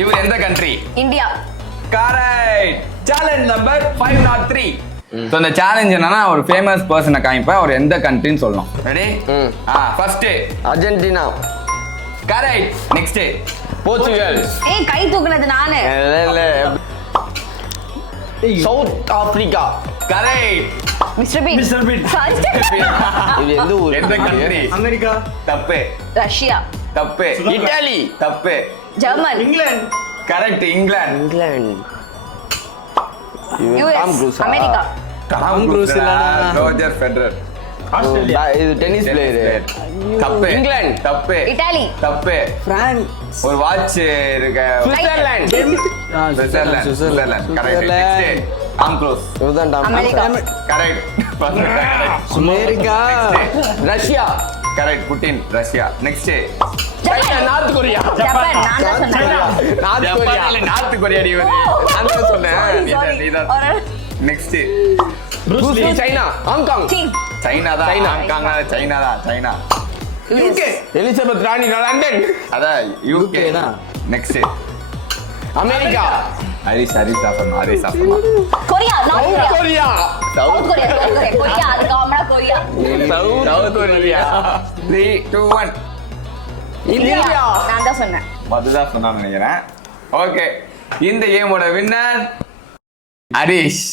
இவர் எந்த country? India. Correct. Challenge number 503. So இந்த சேலஞ்ச் என்னன்னா ஒரு ஃபேமஸ் பர்சனை காமிப்பா அவர் எந்த கண்ட்ரின்னு சொல்லணும். Ready? First Argentina. Correct. Next Portugal. ஏய் கை தூக்குனது நானு. இல்ல South Africa. Correct. Mister Bean. இது எந்த ஊர்? எந்த கண்ட்ரி? அமெரிக்கா. தப்பு. ரஷ்யா. தப்பு. இத்தாலி. தப்பு. German. England. Correct. England. England. US. America. Tom Cruise இல்ல. Roger Federer. ஆஸ்திரேலியா. இது டென்னிஸ் பிளேயர். தப்பு. இங்கிலாந்து. தப்பு. இத்தாலி. தப்பு. பிரான்ஸ். ஒரு வாட்ச் இருக்க. Switzerland. Switzerland. Correct. Next Tom Cruise. இதுதான் Tom. America. Correct. America. Russia. Correct. Putin. Russia. Next China. North Korea. Japan. நான் தான் சொன்னேன். North Korea. North Korea. நான் தான் சொன்னேன். Sorry. நெக்ஸ்ட் ரூஸ்லி. சைனா. ஹாங்காங். சீன். சைனா தான். சைனா. ஹாங்காங் சைனா தான். சைனா. யூகே. எலிசபெத் ராணி லண்டன். அதான் யூகே UK தான். Next America. ஹரிஸ் சாப்பிடணும். Korea. North Korea. Korea. South Korea. Korea அது காமனா கொரியா. South Korea. 3 2 1 இந்தியா. நான் தான் சொன்னேன். அதுதான் சொன்னான்னு நினைக்கிறேன். ஓகே, இந்த கேமோட வின்னர் ஹரிஷ்.